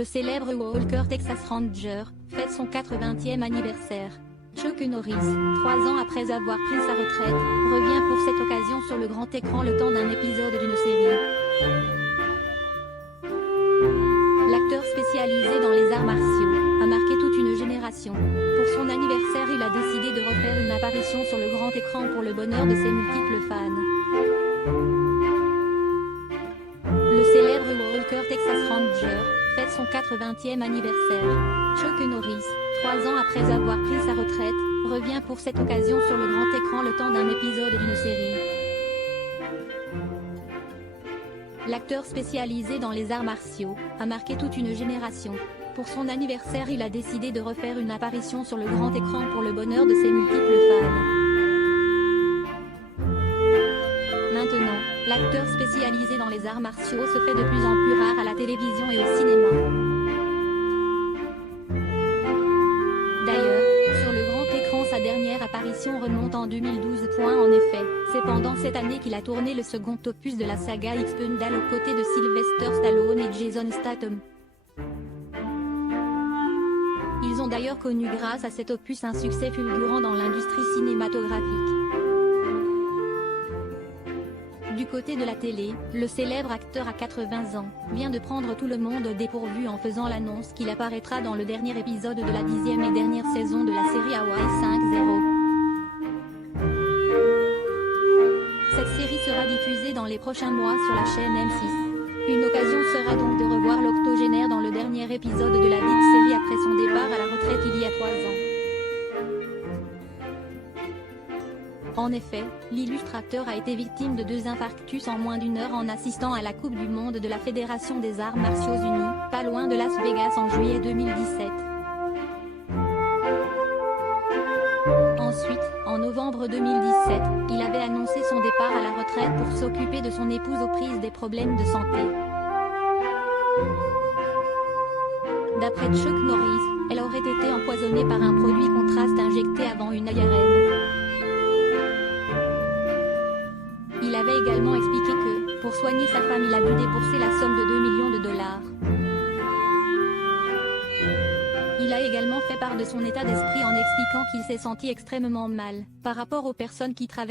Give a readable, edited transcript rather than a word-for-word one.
Le célèbre Walker Texas Ranger fête son 80e anniversaire. Chuck Norris, 3 ans après avoir pris sa retraite, revient pour cette occasion sur le grand écran le temps d'un épisode d'une série. L'acteur spécialisé dans les arts martiaux a marqué toute une génération. Pour son anniversaire, il a décidé de refaire une apparition sur le grand écran pour le bonheur de ses multiples fans. Le célèbre Walker Texas Ranger fête son 80e anniversaire. Chuck Norris, 3 ans après avoir pris sa retraite, revient pour cette occasion sur le grand écran le temps d'un épisode d'une série. L'acteur spécialisé dans les arts martiaux a marqué toute une génération. Pour son anniversaire, il a décidé de refaire une apparition sur le grand écran pour le bonheur de ses multiples fans. Maintenant, l'acteur spécialisé dans les arts martiaux se fait de plus en plus rare à la télévision et au cinéma. D'ailleurs, sur le grand écran, sa dernière apparition remonte en 2012. En effet, c'est pendant cette année qu'il a tourné le second opus de la saga Expendables aux côtés de Sylvester Stallone et Jason Statham. Ils ont d'ailleurs connu grâce à cet opus un succès fulgurant dans l'industrie cinématographique. Du côté de la télé, le célèbre acteur à 80 ans vient de prendre tout le monde au dépourvu en faisant l'annonce qu'il apparaîtra dans le dernier épisode de la 10e et dernière saison de la série Hawaii 5-0. Cette série sera diffusée dans les prochains mois sur la chaîne M6. Une occasion sera donc de revoir l'octogénaire dans le dernier épisode de la dite série après son départ à la retraite il y a 3 ans. En effet, l'illustrateur a été victime de 2 infarctus en moins d'1 heure en assistant à la Coupe du Monde de la Fédération des Arts Martiaux Unis, pas loin de Las Vegas en juillet 2017. Ensuite, en novembre 2017, il avait annoncé son départ à la retraite pour s'occuper de son épouse aux prises des problèmes de santé. D'après Chuck Norris, elle aurait été empoisonnée par un produit contraste injecté avant une IRM. Il avait également expliqué que, pour soigner sa femme, il a dû débourser la somme de 2 millions de dollars. Il a également fait part de son état d'esprit en expliquant qu'il s'est senti extrêmement mal par rapport aux personnes qui traversent